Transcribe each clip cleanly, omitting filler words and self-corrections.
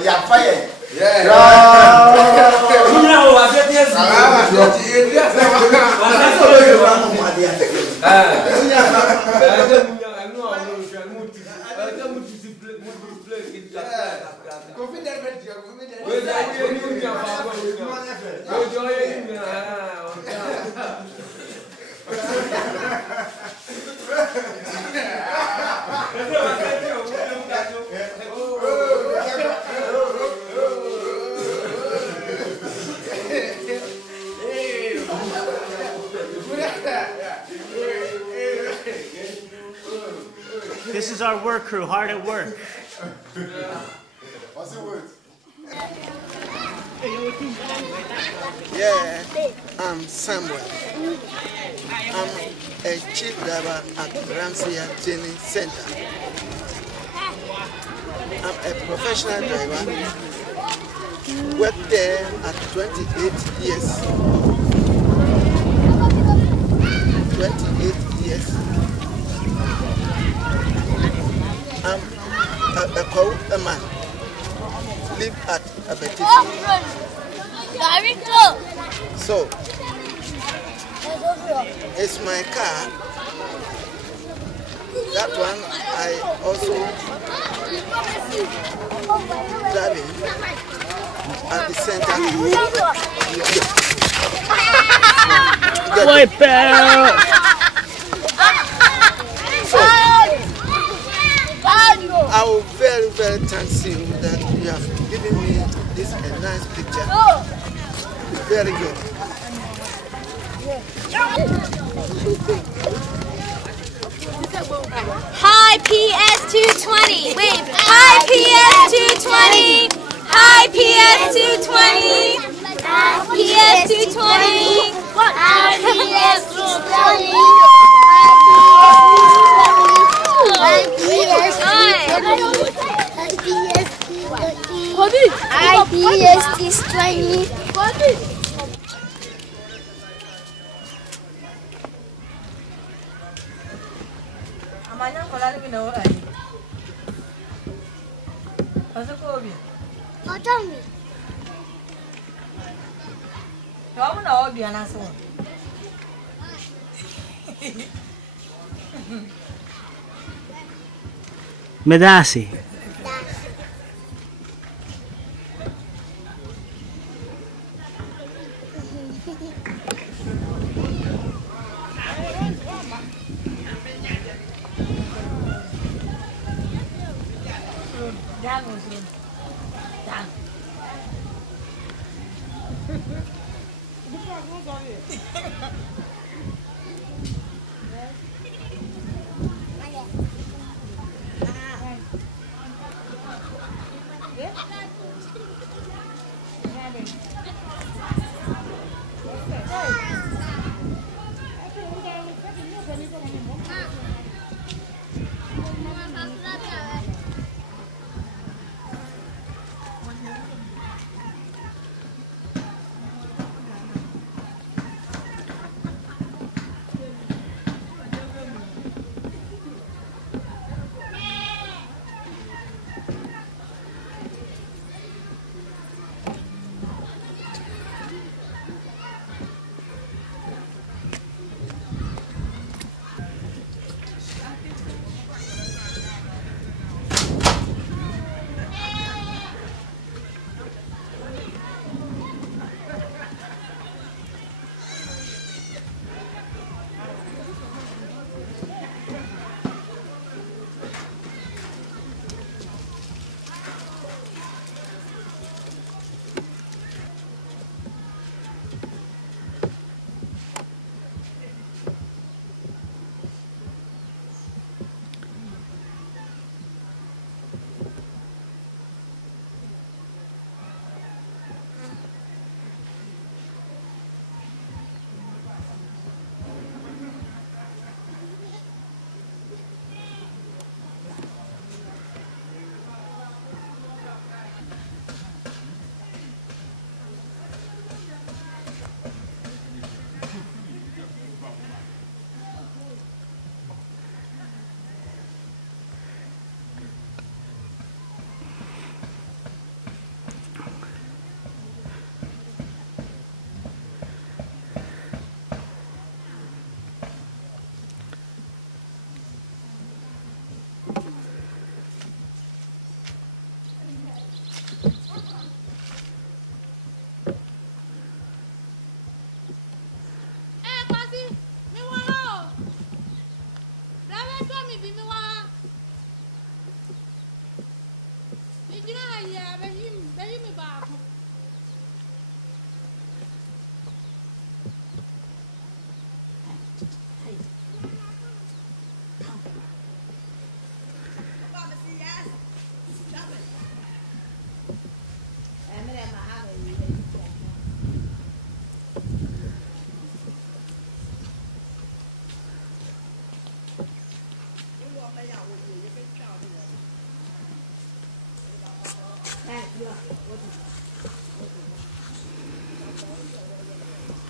they are fired. Yeah. This is our work crew, hard at work. What's the word? Yeah, I'm Samuel. I'm a chief driver at Ramsey Training Center. I'm a professional driver. Worked there at 28 years. 28 years. I'm a man. Live at Abetifi. So, it's my car. That one I also driving at the center. Wipe out! So, I will very, very thank you that you have given me this a nice picture. Very good. Hi PS220. Wait. Hi PS220. Hi PS220. PS220. Medasi.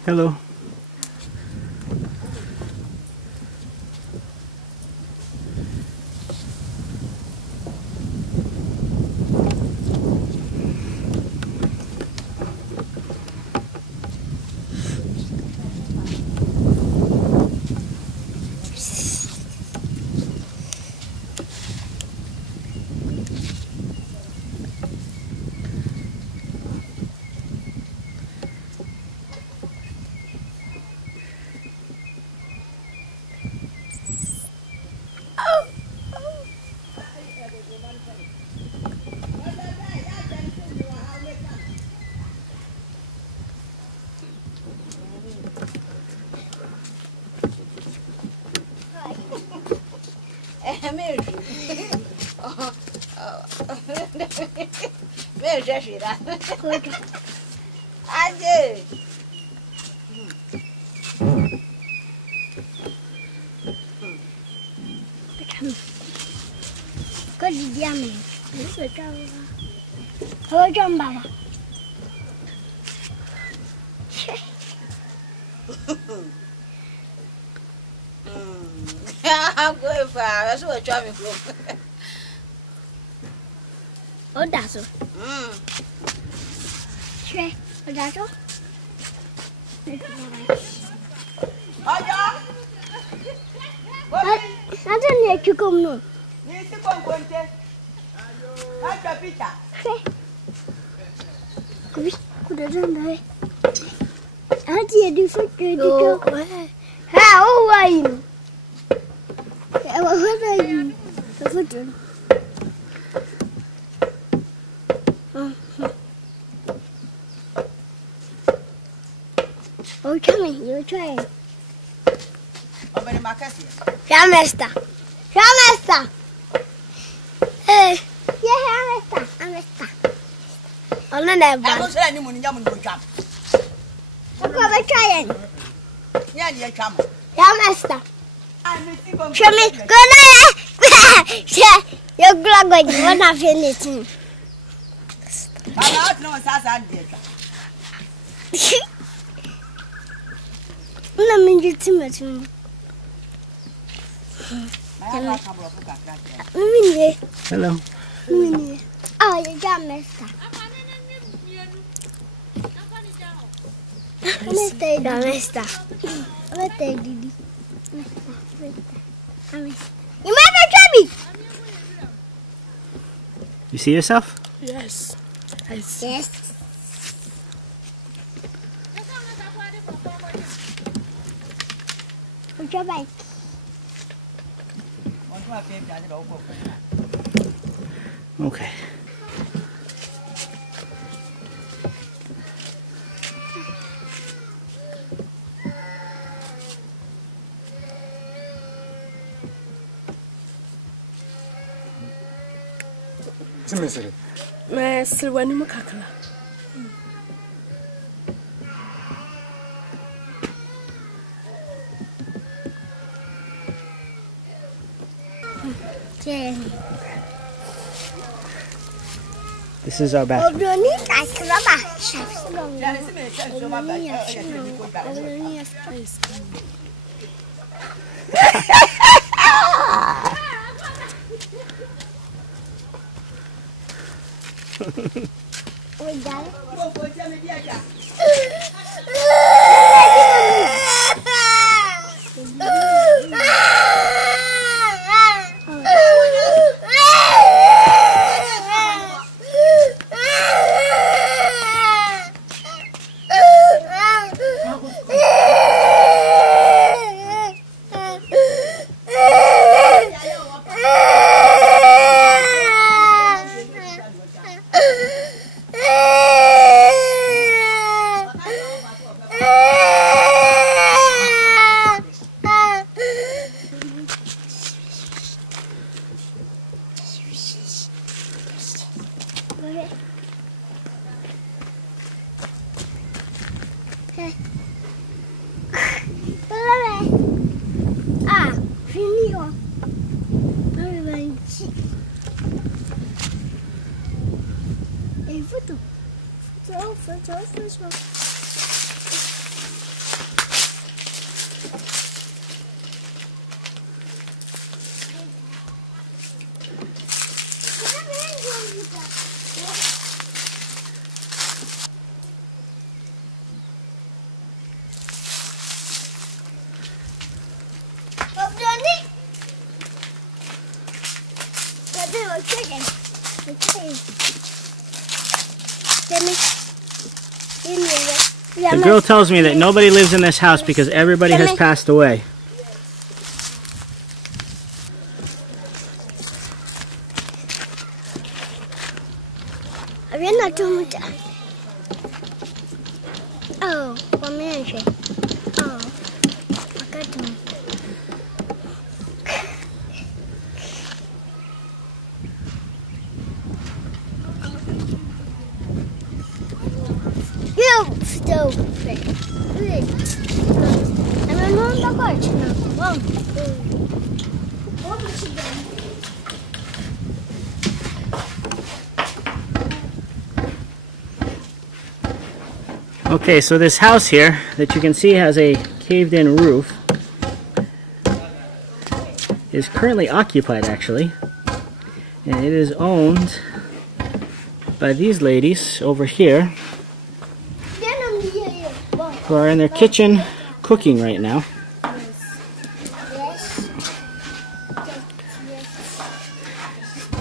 Hello. Có gì ra mình rồi cho thôi cho ông bà Go far, that's what driving from. ở đà rồi xe ở đà rồi nó rất nhiều chú cùng nữa xe cô đã ra đây ở gì đi phát triển đi cho ha ô vậy em ở đây gì phát triển ôi cha mình yêu chơi Ramesta ê Ramesta ona na ba I'm saying you mun go cham. ko ba chơi Ya ni cham. Ramesta chame ko na yo glago ni wana finitin Baba no sa de. na mingi timatin mimi Hello. mimi ah ya Ramesta Ramesta Vete, Didi. You might have me. You see yourself? Yes. Yes. What's your bike? Okay. Mais c'est loin de mon caca. This is our bathroom. foto. Foto. The girl tells me that nobody lives in this house because everybody has passed away. Oh, one minute. Oh, I got to. Okay, so this house here that you can see has a caved-in roof is currently occupied, actually, and it is owned by these ladies over here who are in their kitchen cooking right now.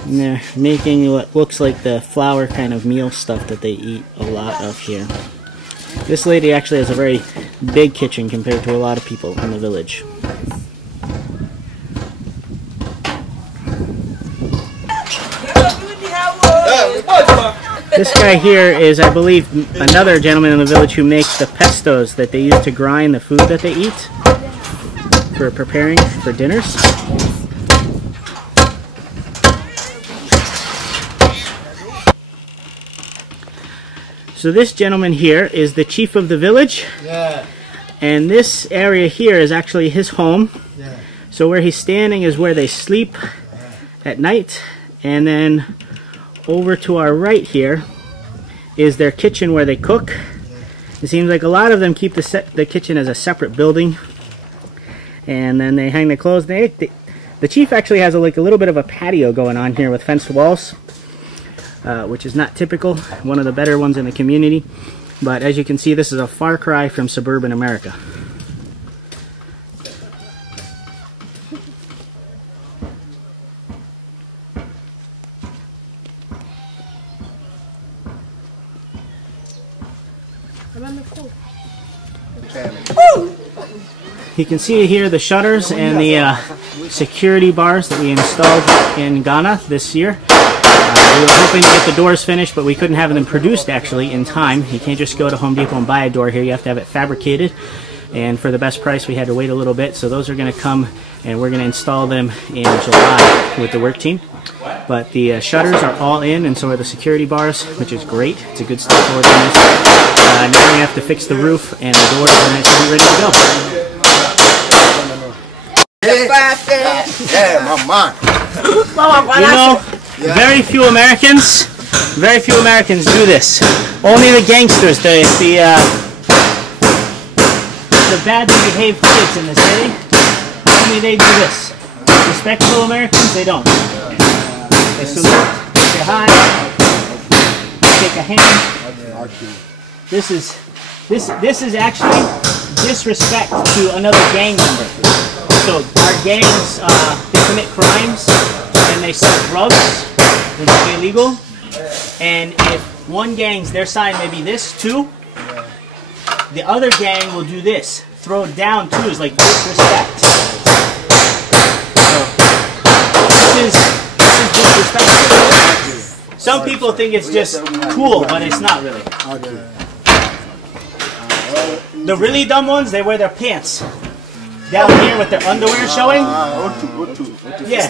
And they're making what looks like the flour kind of meal stuff that they eat a lot of here. This lady actually has a very big kitchen compared to a lot of people in the village. This guy here is, I believe, another gentleman in the village who makes the pestos that they use to grind the food that they eat for preparing for dinners. So this gentleman here is the chief of the village, and this area here is actually his home. So where he's standing is where they sleep at night, and then over to our right here is their kitchen where they cook. It seems like a lot of them keep the kitchen as a separate building, and then they hang the clothes. The chief actually has like a little bit of a patio going on here with fenced walls. Which is not typical, one of the better ones in the community. But as you can see, this is a far cry from suburban America. You can see here the shutters and the security bars that we installed in Ghana this year. We were hoping to get the doors finished, but we couldn't have them produced actually in time. You can't just go to Home Depot and buy a door here. You have to have it fabricated, and for the best price we had to wait a little bit. So those are going to come, and we're going to install them in July with the work team. But the shutters are all in, and so are the security bars, which is great. It's a good step forward on this. Now we have to fix the roof and the doors, and it should be ready to go. Yeah, my man. You know, very few Americans do this. Only the gangsters, the badly behaved kids in the city, only they do this. Respectable Americans, they don't. They salute, say hi, shake a hand. This is actually disrespect to another gang member. So our gangs, they commit crimes and they sell drugs, which is illegal. And if one gang's, their sign may be this too, the other gang will do this. Throw it down too, is like disrespect. So this is disrespectful. Some people think it's just cool, but it's not really. The really dumb ones, they wear their pants down here with their underwear showing. Yeah,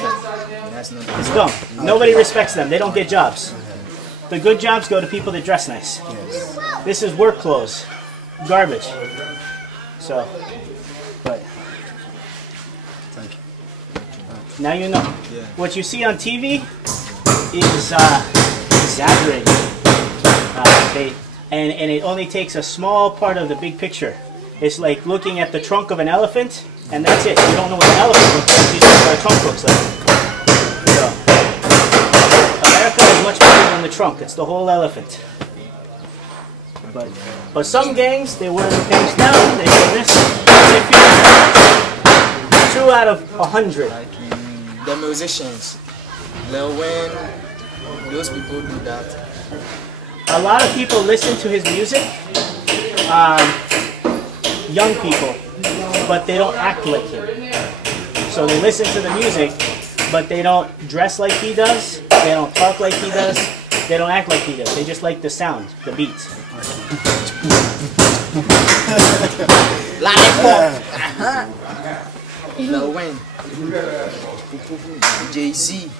it's dumb. Nobody respects them. They don't get jobs. The good jobs go to people that dress nice. This is work clothes. Garbage. So, but now you know. What you see on TV is exaggerated. And it only takes a small part of the big picture. It's like looking at the trunk of an elephant, and that's it. You don't know what an elephant looks like, you just know what a trunk looks like. So, America is much bigger than the trunk. It's the whole elephant. But some gangs, they wear the pants down, they do this, they feel 2 out of 100. Like the musicians, Lil Wayne, those people do that. A lot of people listen to his music, young people, but they don't act like him. So they listen to the music, but they don't dress like he does, they don't talk like he does, they don't act like he does. They just like the sound, the beat. Lil Wayne, Jay-Z,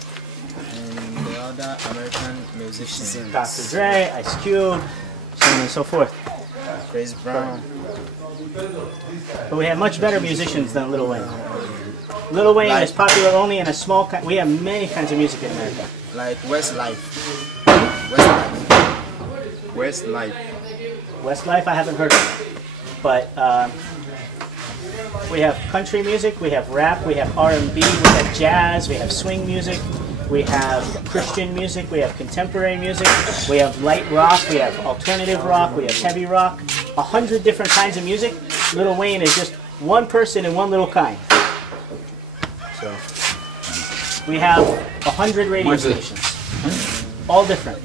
and the other American musicians. Dr. Dre, Ice Cube, so on and so forth. Chris Brown. But we have much better musicians than Lil Wayne. Lil Wayne is popular only in a small kind. We have many kinds of music in America. Like Westlife. Westlife I haven't heard of. But we have country music, we have rap, we have R&B, we have jazz, we have swing music, we have Christian music, we have contemporary music, we have light rock, we have alternative rock, we have heavy rock. 100 different kinds of music. Lil Wayne is just one person in one little kind. So we have 100 radio stations, all different.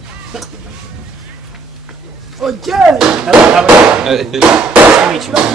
Okay. Hello, how are you? Nice to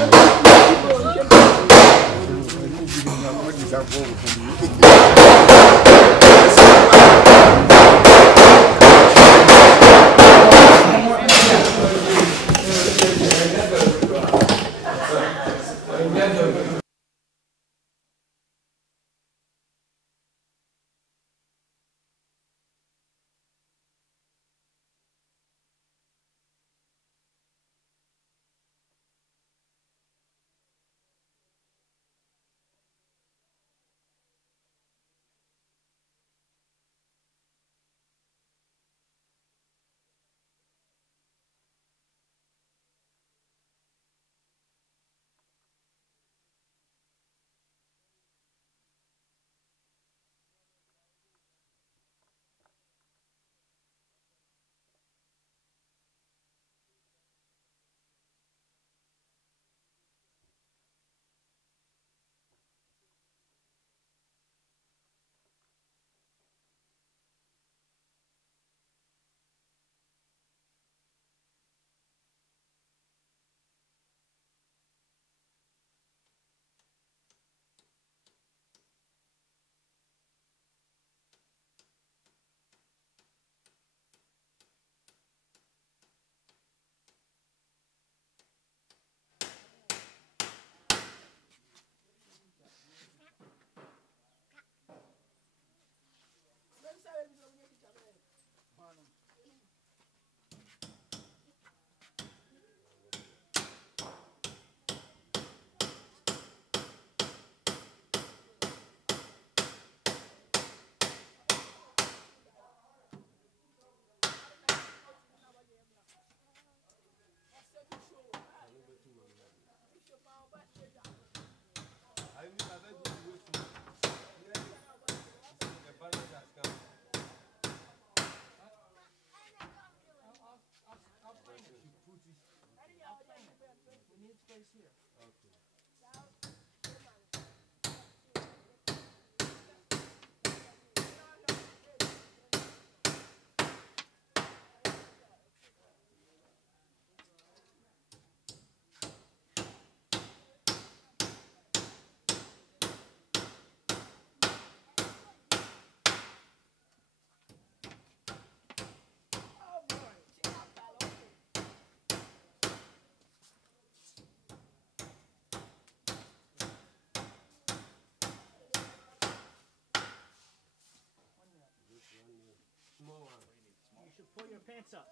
You should pull your pants up.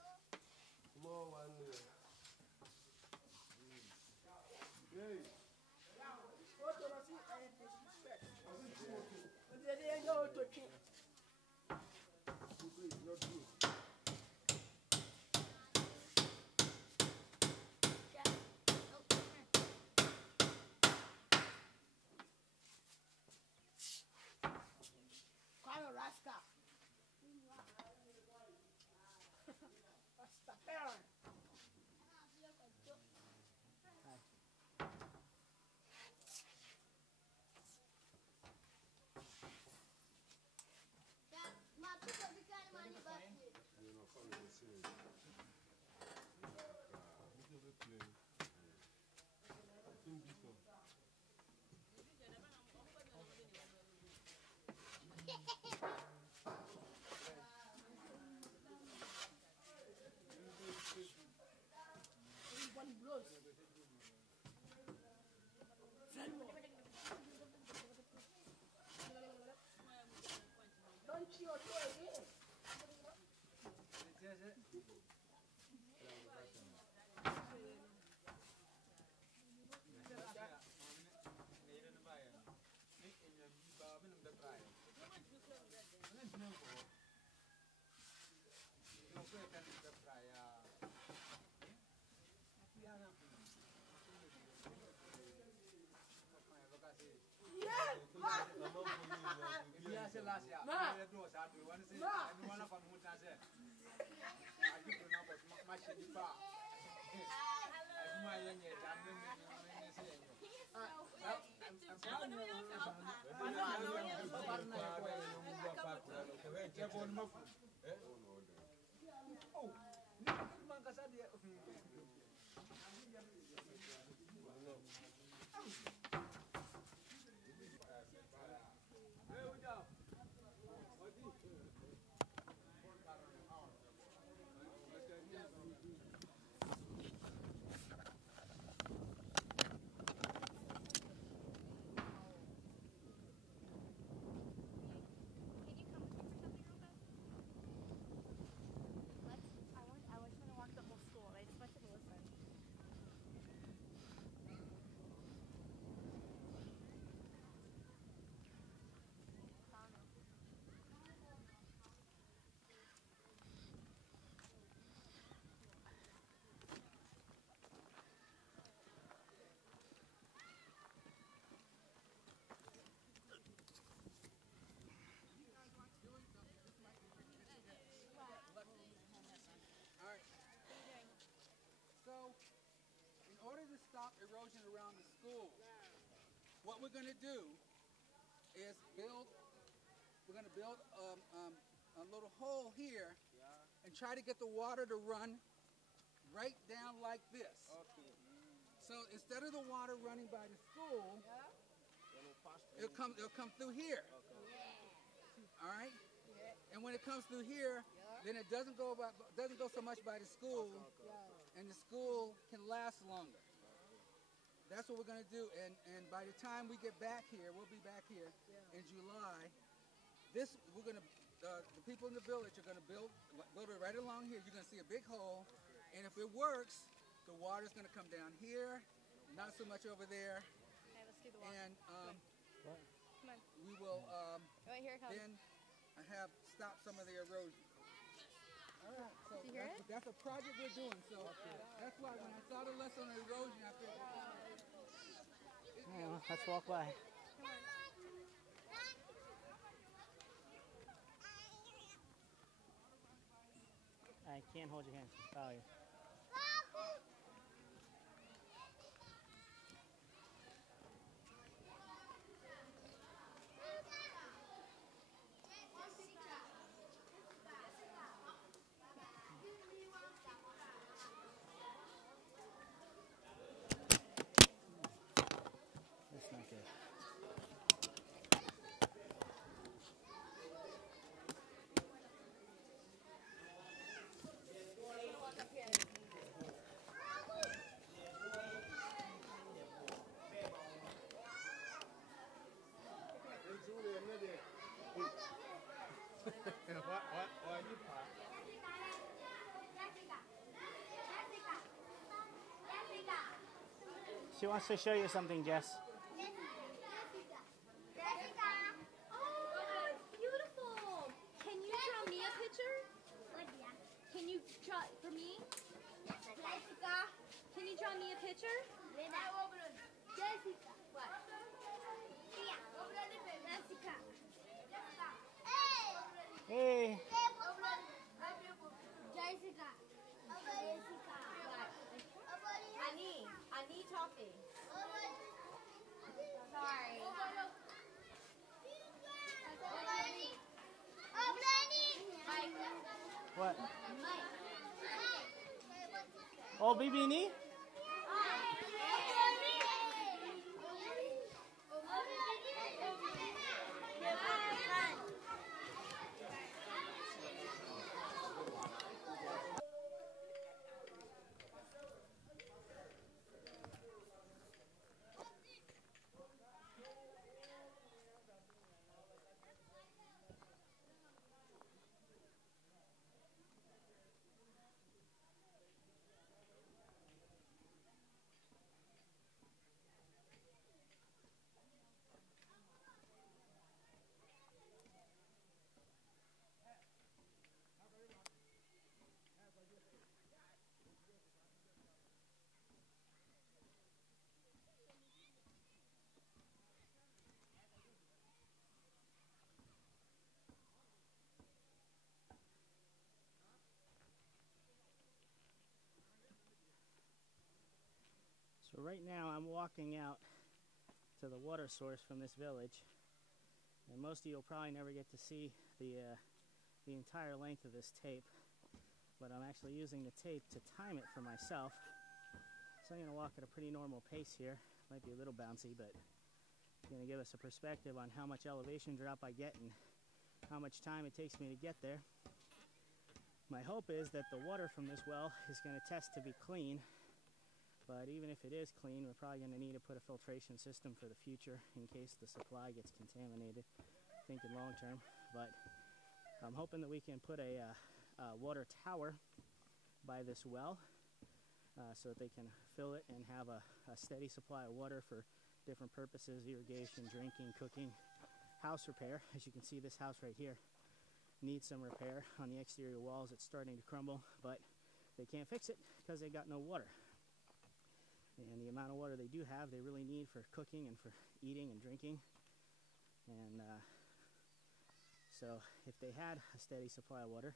Small one. Erosion around the school. What we're going to do is we're going to build a little hole here and try to get the water to run right down like this. So instead of the water running by the school, it'll come through here. All right? And when it comes through here, then it doesn't go so much by the school, and the school can last longer. That's what we're going to do, and by the time we get back here, we'll be back here in July. The people in the village are going to build it right along here. You're going to see a big hole, and if it works, the water's going to come down here, not so much over there. Okay, let's do the water. And Come on. we will Here it comes. then stop some of the erosion. All right, so Do you hear it? that's a project we're doing. So that's why when I saw the lesson on erosion, I figured. Yeah, well, let's walk by. Come on. I can't hold your hands. Oh, yeah. That's not good. She wants to show you something, Jess. Oh, beautiful. Can you draw me a picture? Can you draw for me? Can you draw me a picture? What? Hey. Ani talking. Sorry. What? Oh, Bibini? right now I'm walking out to the water source from this village, and most of you will probably never get to see the entire length of this tape, but I'm actually using the tape to time it for myself. So I'm going to walk at a pretty normal pace here. Might be a little bouncy, but it's going to give us a perspective on how much elevation drop I get and how much time it takes me to get there. My hope is that the water from this well is going to test to be clean, but even if it is clean, we're probably going to need to put a filtration system for the future in case the supply gets contaminated, thinking long term. But I'm hoping that we can put a water tower by this well so that they can fill it and have a steady supply of water for different purposes: irrigation, drinking, cooking, house repair. As you can see, this house right here needs some repair. On the exterior walls it's starting to crumble, but they can't fix it because they got no water. And the amount of water they do have, they really need for cooking and for eating and drinking. And so if they had a steady supply of water,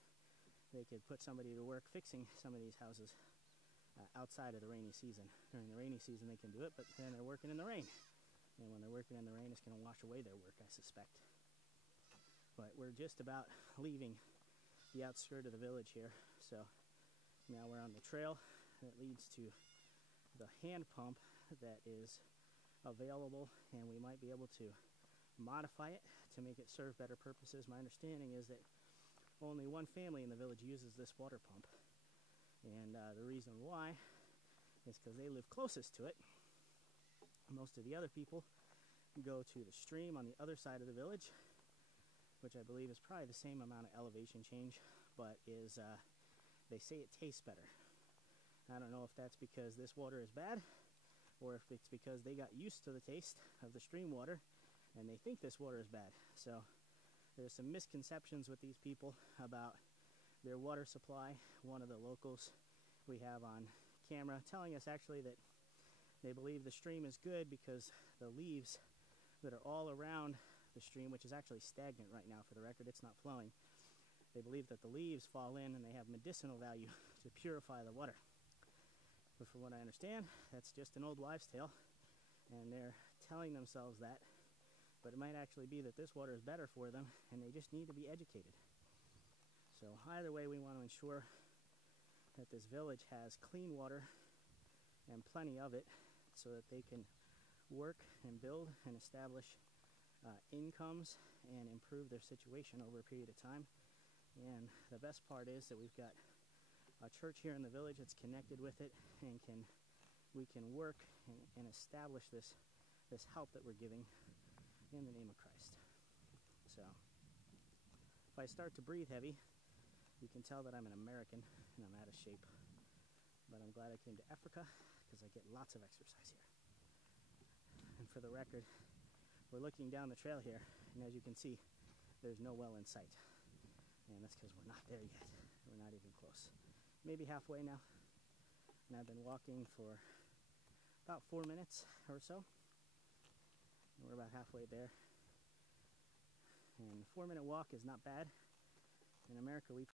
they could put somebody to work fixing some of these houses outside of the rainy season. During the rainy season they can do it, but then they're working in the rain. And when they're working in the rain, it's going to wash away their work, I suspect. But we're just about leaving the outskirt of the village here. So now we're on the trail that leads to the hand pump that is available, and we might be able to modify it to make it serve better purposes. My understanding is that only one family in the village uses this water pump, and the reason why is because they live closest to it. Most of the other people go to the stream on the other side of the village, which I believe is probably the same amount of elevation change, but is they say it tastes better. I don't know if that's because this water is bad, or if it's because they got used to the taste of the stream water and they think this water is bad. So there's some misconceptions with these people about their water supply. One of the locals we have on camera telling us actually that they believe the stream is good because the leaves that are all around the stream, which is actually stagnant right now for the record, it's not flowing, they believe that the leaves fall in and they have medicinal value to purify the water. But from what I understand, that's just an old wives' tale, and they're telling themselves that, but it might actually be that this water is better for them and they just need to be educated. So either way, we want to ensure that this village has clean water and plenty of it so that they can work and build and establish incomes and improve their situation over a period of time. And the best part is that we've got a church here in the village that's connected with it, and we can work and establish this help that we're giving in the name of Christ. So if I start to breathe heavy, you can tell that I'm an American and I'm out of shape. But I'm glad I came to Africa because I get lots of exercise here. And for the record, we're looking down the trail here, and as you can see, there's no well in sight. And that's because we're not there yet. We're not even close. Maybe halfway now. And I've been walking for about 4 minutes or so. And we're about halfway there. And a 4-minute walk is not bad. In America, we